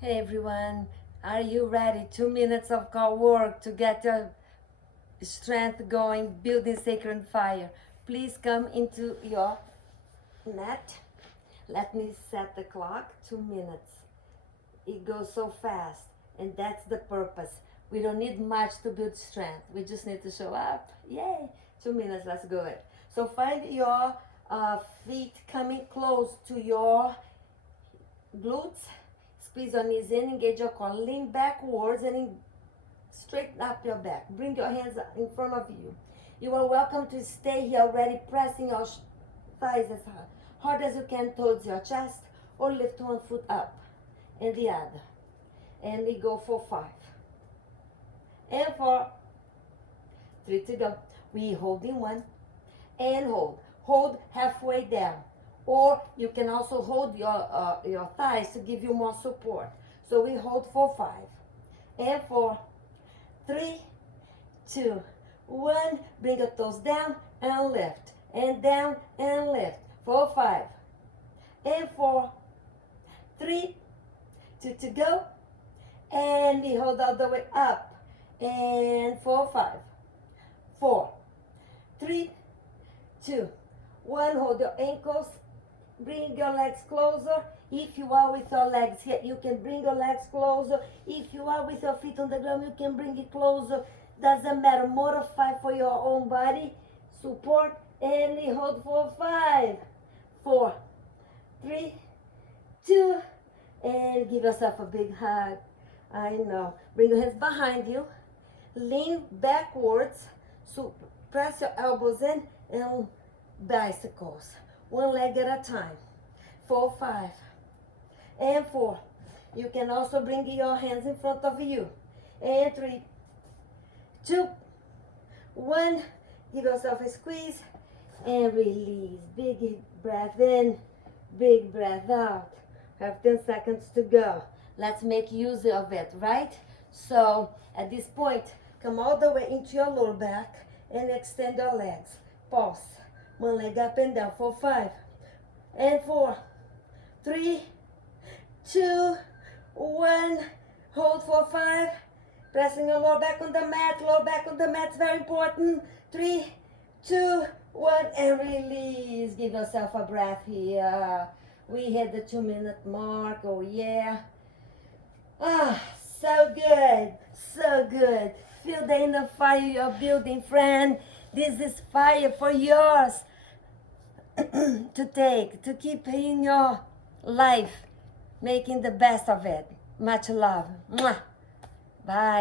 Hey everyone, are you ready? 2 minutes of core work to get your strength going, building sacred fire. Please come into your mat. Let me set the clock. 2 minutes. It goes so fast, and that's the purpose. We don't need much to build strength. We just need to show up. Yay! 2 minutes, let's go it. So find your feet coming close to your glutes. Squeeze your knees in, engage your core, lean backwards and straighten up your back. Bring your hands in front of you. You are welcome to stay here already, pressing your thighs as hard as you can towards your chest, or lift one foot up and the other. And we go for 5. And 4. 3 to go. We hold in 1 and hold. Hold halfway down. Or you can also hold your thighs to give you more support. So we hold for 5. And 4, 3, 2, 1. Bring your toes down and lift. And down and lift. For 5. And 4, 3, 2 to go. And we hold all the way up. And 4, 5, 4, 3, 2, 1. Hold your ankles. Bring your legs closer. If you are with your legs here, you can bring your legs closer. If you are with your feet on the ground, you can bring it closer. Doesn't matter. Modify for your own body. Support. And we hold for 5, 4, 3, 2. And give yourself a big hug. I know. Bring your hands behind you. Lean backwards. So press your elbows in and bicycles. 1 leg at a time. 4, 5, and 4. You can also bring your hands in front of you. And 3, 2, 1. Give yourself a squeeze and release. Big breath in, big breath out. Have 10 seconds to go. Let's make use of it, right? So at this point, come all the way into your lower back and extend your legs. Pause. 1 leg up and down for 5, and 4, 3, 2, 1. Hold for 5. Pressing your lower back on the mat. Lower back on the mat is very important. 3, 2, 1, and release. Give yourself a breath here. We hit the 2-minute mark. Oh yeah. Ah, so good. So good. Feel the inner fire you're building, friend. This is fire for yours to keep in your life, making the best of it. Much love. Mwah. Bye.